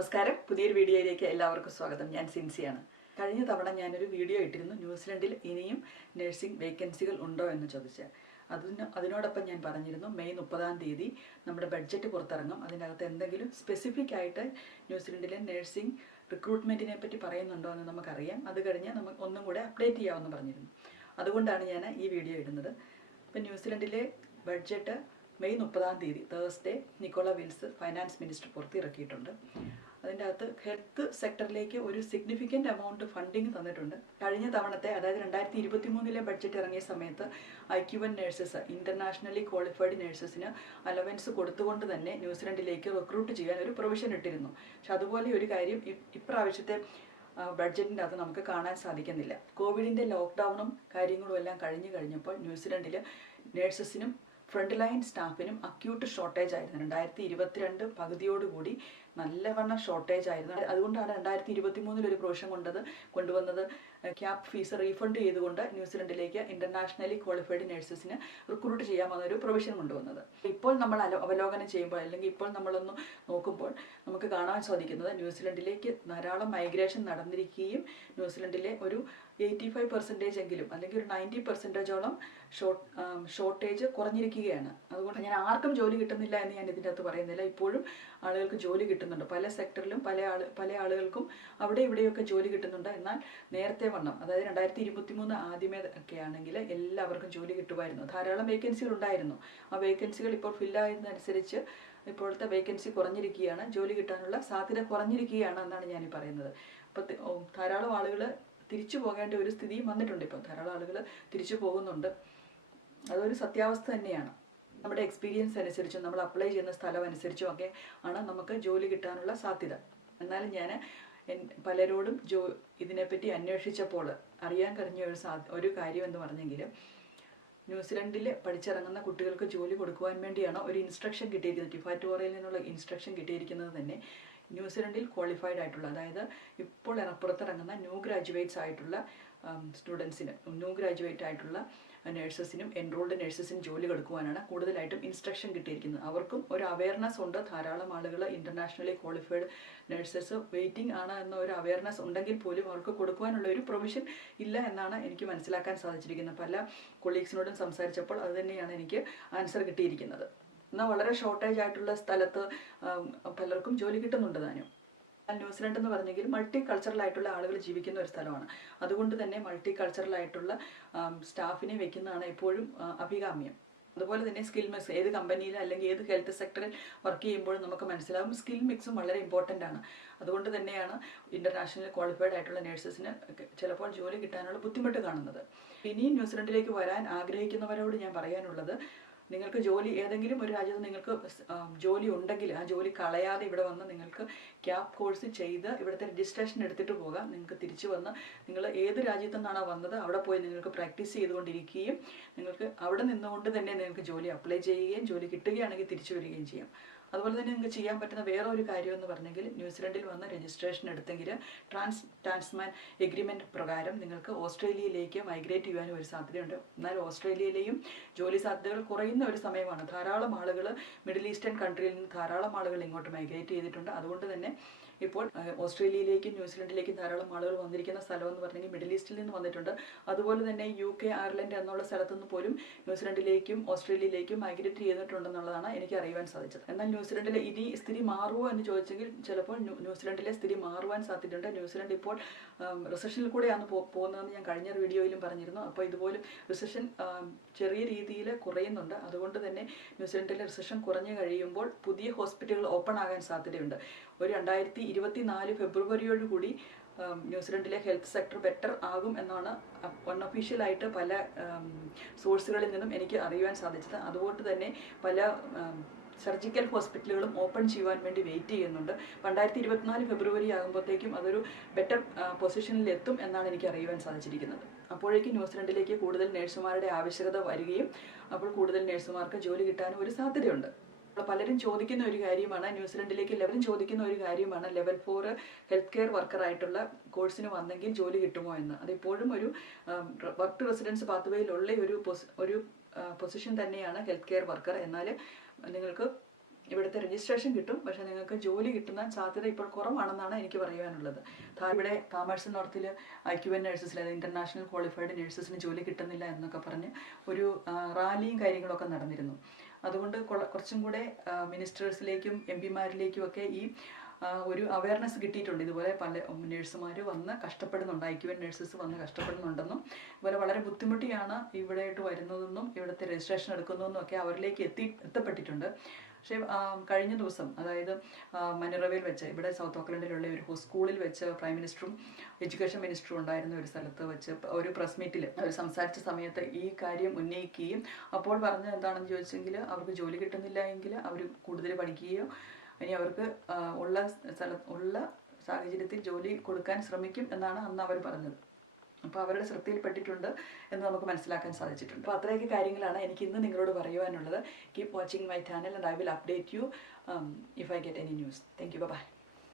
നമസ്കാരം. പുതിയൊരു വീഡിയോയിലേക്ക് എല്ലാവർക്കും സ്വാഗതം. ഞാൻ സിൻസിയാണ്. കഴിഞ്ഞ തവണ ഞാനൊരു വീഡിയോ ഇട്ടിരുന്നു. ന്യൂസിലൻഡിൽ ഇനിയും നഴ്സിംഗ് വേക്കൻസികൾ ഉണ്ടോ എന്ന് ചോദിച്ച്. അതിന് അതിനോടൊപ്പം ഞാൻ പറഞ്ഞിരുന്നു മെയ് മുപ്പതാം തീയതി നമ്മുടെ ബഡ്ജറ്റ് പുറത്തിറങ്ങും. അതിനകത്ത് എന്തെങ്കിലും സ്പെസിഫിക് ആയിട്ട് ന്യൂസിലൻഡിലെ നഴ്സിംഗ് റിക്രൂട്ട്മെന്റിനെ പറ്റി പറയുന്നുണ്ടോ എന്ന് നമുക്കറിയാം. അത് കഴിഞ്ഞ് നമുക്ക് ഒന്നും കൂടെ അപ്ഡേറ്റ് ചെയ്യാമെന്ന് പറഞ്ഞിരുന്നു. അതുകൊണ്ടാണ് ഞാൻ ഈ വീഡിയോ ഇടുന്നത്. ഇപ്പം ന്യൂസിലൻഡിലെ ബഡ്ജറ്റ് മെയ് മുപ്പതാം തീയതി Thursday Nicola Willis finance minister പുറത്തിറക്കിയിട്ടുണ്ട്. അതിന്റെ അകത്ത് ഹെൽത്ത് സെക്ടറിലേക്ക് ഒരു സിഗ്നിഫിക്കന്റ് എമൗണ്ട് ഫണ്ടിങ് തന്നിട്ടുണ്ട്. കഴിഞ്ഞ തവണത്തെ അതായത് രണ്ടായിരത്തി ഇരുപത്തി മൂന്നിലെ ബഡ്ജറ്റ് ഇറങ്ങിയ സമയത്ത് I Q N nurses internationally qualified നേഴ്സസിന് allowance കൊടുത്തുകൊണ്ട് തന്നെ ന്യൂസിലൻഡിലേക്ക് റിക്രൂട്ട് ചെയ്യാൻ ഒരു പ്രൊവിഷൻ ഇട്ടിരുന്നു. പക്ഷെ അതുപോലെ ഒരു കാര്യം ഇപ്രാവശ്യത്തെ ബഡ്ജറ്റിന്റെ അകത്ത് നമുക്ക് കാണാൻ സാധിക്കുന്നില്ല. കോവിഡിന്റെ ലോക്ക്ഡൗണും കാര്യങ്ങളും എല്ലാം കഴിഞ്ഞു കഴിഞ്ഞപ്പോൾ ന്യൂസിലൻഡിൽ നേഴ്സസിനും ഫ്രണ്ട് ലൈൻ സ്റ്റാഫിനും അക്യൂട്ട് ഷോർട്ടേജ് ആയിരുന്നു. രണ്ടായിരത്തി ഇരുപത്തിരണ്ട് പകുതിയോടുകൂടി നല്ലവണ്ണം ഷോർട്ടേജ് ആയിരുന്നു. അതുകൊണ്ടാണ് രണ്ടായിരത്തി ഇരുപത്തി മൂന്നിൽ ഒരു പ്രൊവിഷൻ കൊണ്ടത് കൊണ്ടുവന്നത്. ക്യാപ് ഫീസ് റീഫണ്ട് ചെയ്തുകൊണ്ട് ന്യൂസിലൻഡിലേക്ക് ഇന്റർനാഷണലി ക്വാളിഫൈഡ് നഴ്സസിന് റിക്രൂട്ട് ചെയ്യാമെന്നൊരു പ്രൊവിഷൻ കൊണ്ടുവന്നത്. ഇപ്പോൾ നമ്മൾ അവലോകനം ചെയ്യുമ്പോൾ അല്ലെങ്കിൽ ഇപ്പോൾ നമ്മളൊന്ന് നോക്കുമ്പോൾ നമുക്ക് കാണാൻ സാധിക്കുന്നത് ന്യൂസിലൻഡിലേക്ക് ധാരാളം മൈഗ്രേഷൻ നടന്നിരിക്കുകയും ന്യൂസിലൻഡിലെ ഒരു എയ്റ്റി ഫൈവ് പെർസെന്റേജ് എങ്കിലും അല്ലെങ്കിൽ ഒരു നയന്റി പെർസെന്റേജോളം ഷോർട്ട് ഷോർട്ടേജ് കുറഞ്ഞിരിക്കുകയാണ് അതുകൊണ്ട് ഞാൻ ആർക്കും ജോലി കിട്ടുന്നില്ല എന്ന് ഞാൻ ഇതിന്റെ അകത്ത് പറയുന്നില്ല. ഇപ്പോഴും ആളുകൾക്ക് ജോലി കിട്ടുന്നുണ്ട്. പല സെക്ടറിലും പല ആൾ പല ആളുകൾക്കും അവിടെ ഇവിടെയൊക്കെ ജോലി കിട്ടുന്നുണ്ട്. എന്നാൽ നേരത്തെ വണ്ണം അതായത് രണ്ടായിരത്തി ഇരുപത്തി മൂന്ന് ആദ്യമേ ഒക്കെ ആണെങ്കിൽ എല്ലാവർക്കും ജോലി കിട്ടുമായിരുന്നു. ധാരാളം വേക്കൻസികൾ ഉണ്ടായിരുന്നു. ആ വേക്കൻസികൾ ഇപ്പോൾ ഫില്ലായതിനനുസരിച്ച് ഇപ്പോഴത്തെ വേക്കൻസി കുറഞ്ഞിരിക്കുകയാണ്. ജോലി കിട്ടാനുള്ള സാധ്യത കുറഞ്ഞിരിക്കുകയാണ് എന്നാണ് ഞാൻ ഈ പറയുന്നത്. അപ്പോൾ ധാരാളം ആളുകൾ തിരിച്ചു പോകേണ്ട ഒരു സ്ഥിതിയും വന്നിട്ടുണ്ട്. ഇപ്പോൾ ധാരാളം ആളുകൾ തിരിച്ചു പോകുന്നുണ്ട്. അതൊരു സത്യാവസ്ഥ തന്നെയാണ്. നമ്മുടെ എക്സ്പീരിയൻസ് അനുസരിച്ചും നമ്മൾ അപ്ലൈ ചെയ്യുന്ന സ്ഥലം അനുസരിച്ചും ഒക്കെ ആണ് നമുക്ക് ജോലി കിട്ടാനുള്ള സാധ്യത. എന്നാലും ഞാൻ പലരോടും ജോ ഇതിനെപ്പറ്റി അന്വേഷിച്ചപ്പോൾ അറിയാൻ കഴിഞ്ഞ ഒരു സാ ഒരു കാര്യം എന്ന് പറഞ്ഞെങ്കിൽ ന്യൂസിലൻഡിൽ പഠിച്ചിറങ്ങുന്ന കുട്ടികൾക്ക് ജോലി കൊടുക്കുവാൻ വേണ്ടിയാണ് ഒരു ഇൻസ്ട്രക്ഷൻ കിട്ടിയിരിക്കുന്നത്. ടിഫാറ്റോറയിൽ നിന്നുള്ള ഇൻസ്ട്രക്ഷൻ കിട്ടിയിരിക്കുന്നത് തന്നെ ന്യൂസിലൻഡിൽ ക്വാളിഫൈഡ് ആയിട്ടുള്ള അതായത് ഇപ്പോൾ പുറത്തിറങ്ങുന്ന ന്യൂ ഗ്രാജുവേറ്റ്സ് ആയിട്ടുള്ള സ്റ്റുഡൻസിന് ന്യൂ ഗ്രാജുവേറ്റ് ആയിട്ടുള്ള നഴ്സസിനും എൻറോൾഡ് നഴ്സസിനും ജോലി കൊടുക്കുവാനാണ് കൂടുതലായിട്ടും ഇൻസ്ട്രക്ഷൻ കിട്ടിയിരിക്കുന്നത്. അവർക്കും ഒരു അവയർനെസ് ഉണ്ട്. ധാരാളം ആളുകൾ ഇന്റർനാഷണലി ക്വാളിഫൈഡ് നഴ്സസ് വെയിറ്റിംഗ് ആണ് എന്ന ഒരു അവയർനെസ് ഉണ്ടെങ്കിൽ പോലും അവർക്ക് കൊടുക്കുവാനുള്ള ഒരു പ്രൊവിഷൻ ഇല്ല എന്നാണ് എനിക്ക് മനസ്സിലാക്കാൻ സാധിച്ചിരിക്കുന്നത്. പല കൊളീഗ്സിനോടും സംസാരിച്ചപ്പോൾ അത് തന്നെയാണ് എനിക്ക് ആൻസർ കിട്ടിയിരിക്കുന്നത്. എന്നാൽ വളരെ ഷോർട്ടേജ് ആയിട്ടുള്ള സ്ഥലത്ത് പലർക്കും ജോലി കിട്ടുന്നുണ്ട് താനും ന്യൂസിലൻഡ് എന്ന് പറഞ്ഞെങ്കിൽ മൾട്ടി കൾച്ചറൽ ആയിട്ടുള്ള ആളുകൾ ജീവിക്കുന്ന ഒരു സ്ഥലമാണ്. അതുകൊണ്ട് തന്നെ മൾട്ടി കൾച്ചറൽ ആയിട്ടുള്ള സ്റ്റാഫിനെ വെക്കുന്നതാണ് എപ്പോഴും അഭികാമ്യം. അതുപോലെ തന്നെ സ്കിൽ മിക്സ് ഏത് കമ്പനിയിൽ അല്ലെങ്കിൽ ഏത് ഹെൽത്ത് സെക്ടറിൽ വർക്ക് ചെയ്യുമ്പോഴും നമുക്ക് മനസ്സിലാവും സ്കിൽ മിക്സും വളരെ ഇമ്പോർട്ടന്റ് ആണ്. അതുകൊണ്ട് തന്നെയാണ് ഇന്റർനാഷണൽ ക്വാളിഫൈഡ് ആയിട്ടുള്ള നഴ്സസിന് ചിലപ്പോൾ ജോലി കിട്ടാനുള്ള ബുദ്ധിമുട്ട് കാണുന്നത്. ഇനിയും ന്യൂസിലൻഡിലേക്ക് വരാൻ ആഗ്രഹിക്കുന്നവരോട് ഞാൻ പറയാനുള്ളത് നിങ്ങൾക്ക് ജോലി ഏതെങ്കിലും ഒരു രാജ്യത്ത് നിങ്ങൾക്ക് ജോലി ഉണ്ടെങ്കിൽ ആ ജോലി കളയാതെ ഇവിടെ വന്ന് നിങ്ങൾക്ക് ക്യാബ് കോഴ്സ് ചെയ്ത് ഇവിടുത്തെ രജിസ്ട്രേഷൻ എടുത്തിട്ട് പോകാം. നിങ്ങൾക്ക് തിരിച്ചു വന്ന് നിങ്ങൾ ഏത് രാജ്യത്തു നിന്നാണോ വന്നത് അവിടെ പോയി നിങ്ങൾക്ക് പ്രാക്ടീസ് ചെയ്തുകൊണ്ടിരിക്കുകയും നിങ്ങൾക്ക് അവിടെ നിന്നുകൊണ്ട് തന്നെ നിങ്ങൾക്ക് ജോലി അപ്ലൈ ചെയ്യുകയും ജോലി കിട്ടുകയാണെങ്കിൽ തിരിച്ചു വരികയും ചെയ്യാം. അതുപോലെ തന്നെ നിങ്ങൾക്ക് ചെയ്യാൻ പറ്റുന്ന വേറെ ഒരു കാര്യം എന്ന് പറഞ്ഞെങ്കിൽ ന്യൂസിലൻഡിൽ വന്ന് രജിസ്ട്രേഷൻ എടുത്തെങ്കിൽ ട്രാൻസ് ട്രാൻസ്മാൻ എഗ്രിമെന്റ് പ്രകാരം നിങ്ങൾക്ക് ഓസ്ട്രേലിയയിലേക്ക് മൈഗ്രേറ്റ് ചെയ്യാനും ഒരു സാധ്യതയുണ്ട്. എന്നാൽ ഓസ്ട്രേലിയയിലെയും ജോലി സാധ്യതകൾ കുറയുന്ന ഒരു സമയമാണ്. ധാരാളം ആളുകൾ മിഡിൽ ഈസ്റ്റേൺ കൺട്രിയിൽ നിന്ന് ധാരാളം ആളുകൾ ഇങ്ങോട്ട് മൈഗ്രേറ്റ് ചെയ്തിട്ടുണ്ട്. അതുകൊണ്ട് തന്നെ ഇപ്പോൾ ഓസ്ട്രേലിയയിലേക്കും ന്യൂസിലൻഡിലേക്കും ധാരാളം ആളുകൾ വന്നിരിക്കുന്ന സ്ഥലം എന്ന് പറഞ്ഞെങ്കിൽ മിഡിൽ ഈസ്റ്റിൽ നിന്ന് വന്നിട്ടുണ്ട്. അതുപോലെ തന്നെ യു കെ അയർലൻഡ് എന്നുള്ള സ്ഥലത്തു നിന്ന് പോലും ന്യൂസിലൻഡിലേക്കും ഓസ്ട്രേലിയയിലേക്കും മൈഗ്രേറ്റ് ചെയ്തിട്ടുണ്ടെന്നുള്ളതാണ് എനിക്ക് അറിയുവാൻ സാധിച്ചത്. എന്നാൽ ന്യൂസിലൻഡിലെ ഇനി സ്ഥിതി മാറുമോ എന്ന് ചോദിച്ചെങ്കിൽ ചിലപ്പോൾ ന്യൂസിലൻഡിലെ സ്ഥിതി മാറുവാൻ സാധ്യതയുണ്ട്. ന്യൂസിലൻഡ് ഇപ്പോൾ റിസഷനിൽ കൂടെയാണ് പോകുന്നതെന്ന് ഞാൻ കഴിഞ്ഞ വീഡിയോയിലും പറഞ്ഞിരുന്നു. അപ്പോൾ ഇതുപോലും റിസഷൻ ചെറിയ രീതിയിൽ കുറയുന്നുണ്ട്. അതുകൊണ്ട് തന്നെ ന്യൂസിലൻഡിലെ റിസഷൻ കുറഞ്ഞു കഴിയുമ്പോൾ പുതിയ ഹോസ്പിറ്റലുകൾ ഓപ്പൺ ആകാൻ സാധ്യതയുണ്ട്. ഒരു രണ്ടായിരത്തി ഇരുപത്തി നാല് ഫെബ്രുവരിയോടുകൂടി ന്യൂസിലൻഡിലെ ഹെൽത്ത് സെക്ടർ ബെറ്റർ ആകും എന്നാണ് അൺഒഫീഷ്യലായിട്ട് പല സോഴ്സുകളിൽ നിന്നും എനിക്ക് അറിയുവാൻ സാധിച്ചത്. അതുകൊണ്ട് തന്നെ പല സർജിക്കൽ ഹോസ്പിറ്റലുകളും ഓപ്പൺ ചെയ്യുവാൻ വേണ്ടി വെയിറ്റ് ചെയ്യുന്നുണ്ട്. രണ്ടായിരത്തി ഇരുപത്തിനാല് ഫെബ്രുവരി ആകുമ്പോഴത്തേക്കും അതൊരു ബെറ്റർ പൊസിഷനിൽ എത്തും എന്നാണ് എനിക്ക് അറിയുവാൻ സാധിച്ചിരിക്കുന്നത്. അപ്പോഴേക്കും ന്യൂസിലൻഡിലേക്ക് കൂടുതൽ നഴ്സുമാരുടെ ആവശ്യകത വരികയും അപ്പോൾ കൂടുതൽ നഴ്സുമാർക്ക് ജോലി കിട്ടാനും ഒരു സാധ്യതയുണ്ട്. പലരും ചോദിക്കുന്ന ഒരു കാര്യമാണ് ന്യൂസിലൻഡിലേക്ക് എല്ലാവരും ചോദിക്കുന്ന ഒരു കാര്യമാണ് level four health care worker ആയിട്ടുള്ള കോഴ്സിന് വന്നെങ്കിൽ ജോലി കിട്ടുമോ എന്ന്. അതിപ്പോഴും ഒരു വർക്ക് റെസിഡൻസ് പാത്വേയിലുള്ള ഒരു ഒരു പൊസിഷൻ തന്നെയാണ് ഹെൽത്ത് കെയർ വർക്കർ. എന്നാൽ നിങ്ങൾക്ക് ഇവിടുത്തെ രജിസ്ട്രേഷൻ കിട്ടും പക്ഷേ നിങ്ങൾക്ക് ജോലി കിട്ടുന്ന സാധ്യത ഇപ്പോൾ കുറവാണെന്നാണ് എനിക്ക് പറയാനുള്ളത്. ഇവിടെ കാമേഴ്സ് നോർത്തിൽ ഐ ക്യു എൻ നഴ്സസിൽ അതായത് ഇന്റർനാഷണൽ ക്വാളിഫൈഡ് നഴ്സസിന് ജോലി കിട്ടുന്നില്ല എന്നൊക്കെ പറഞ്ഞ് ഒരു റാലിയും കാര്യങ്ങളൊക്കെ നടന്നിരുന്നു. അതുകൊണ്ട് കുറച്ചും കൂടെ മിനിസ്റ്റേഴ്സിലേക്കും എം പിമാരിലേക്കും ഒക്കെ ഈ ഒരു അവയർനെസ് കിട്ടിയിട്ടുണ്ട്. ഇതുപോലെ പല നേഴ്സുമാർ വന്ന് കഷ്ടപ്പെടുന്നുണ്ട്. ഐ ക്യു എൻ നേഴ്സസ് വന്ന് കഷ്ടപ്പെടുന്നുണ്ടെന്നും ഇതുപോലെ വളരെ ബുദ്ധിമുട്ടിയാണ് ഇവിടെയായിട്ട് വരുന്നതെന്നും ഇവിടുത്തെ രജിസ്ട്രേഷൻ എടുക്കുന്നതെന്നും ഒക്കെ അവരിലേക്ക് എത്തി എത്തപ്പെട്ടിട്ടുണ്ട്. പക്ഷേ കഴിഞ്ഞ ദിവസം അതായത് മനറവയിൽ വെച്ച് ഇവിടെ സൗത്ത് ഓക്ലൻഡിലുള്ള ഒരു സ്കൂളിൽ വെച്ച് പ്രൈം മിനിസ്റ്ററും എഡ്യൂക്കേഷൻ മിനിസ്റ്ററും ഉണ്ടായിരുന്ന ഒരു സ്ഥലത്ത് വെച്ച് ഒരു പ്രസ് മീറ്റിൽ അവർ സംസാരിച്ച സമയത്ത് ഈ കാര്യം ഉന്നയിക്കുകയും അപ്പോൾ പറഞ്ഞത് എന്താണെന്ന് ചോദിച്ചെങ്കിൽ അവർക്ക് ജോലി കിട്ടുന്നില്ല എങ്കിൽ അവർ കൂടുതൽ പഠിക്കുകയോ ഇനി അവർക്ക് ഉള്ള സ്ഥല ഉള്ള സാഹചര്യത്തിൽ ജോലി കൊടുക്കാൻ ശ്രമിക്കും എന്നാണ് അന്ന് അവർ പറഞ്ഞത്. അപ്പോൾ അവരുടെ ശ്രദ്ധയിൽപ്പെട്ടിട്ടുണ്ട് എന്ന് നമുക്ക് മനസ്സിലാക്കാൻ സാധിച്ചിട്ടുണ്ട്. അപ്പോൾ അത്രയൊക്കെ കാര്യങ്ങളാണ് എനിക്ക് ഇന്ന് നിങ്ങളോട് പറയുവാനുള്ളത്. Keep watching my channel and I will update you if I get any news thank you bye